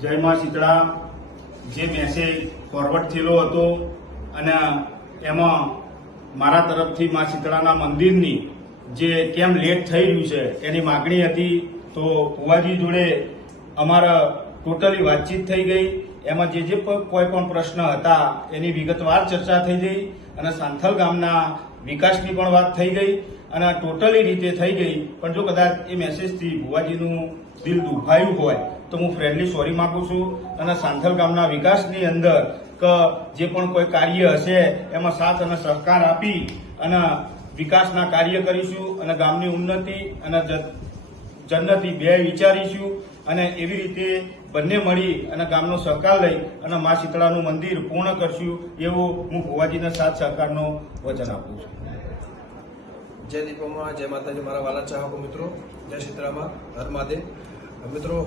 જય માં શીતળા જે મેસેજ ફોરવર્ડ થયેલો હતો અને એમાં મારા તરફથી માં શીતળાના મંદિરની જે કેમ લેટ થઈ રહ્યું છે એની માગણી હતી. તો ભુવાજી જોડે અમારા ટોટલી વાતચીત થઈ ગઈ. એમાં જે કોઈ પણ પ્રશ્ન હતા એની વિગતવાર ચર્ચા થઈ ગઈ અને સાંથલ ગામના વિકાસની પણ વાત થઈ ગઈ અને ટોટલી રીતે થઈ ગઈ. પણ જો કદાચ એ મેસેજથી ભુવાજીનું દિલ દુભાયું હોય તો હું ફ્રેન્ડલી સોરી માગું છું અને સાંથલ ગામના વિકાસની અંદર કે જે પણ કોઈ કાર્ય હશે એમાં સાથ અને સહકાર આપી અને વિકાસના કાર્ય કરીશું અને ગામની ઉન્નતિ અને જન્નતિ બે વિચારીશું અને એવી રીતે બંને મળી અને ગામનો સહકાર લઈ અને મા શીતળાનું મંદિર પૂર્ણ કરશું એવું હું ભુવાજીના સાથ સહકારનો વચન આપું છું. જય દીપોમાં, જય માતાજી. મારા વાલા ચાહકો મિત્રો, જય શીતળામાં, હર મહાદેવ. મિત્રો,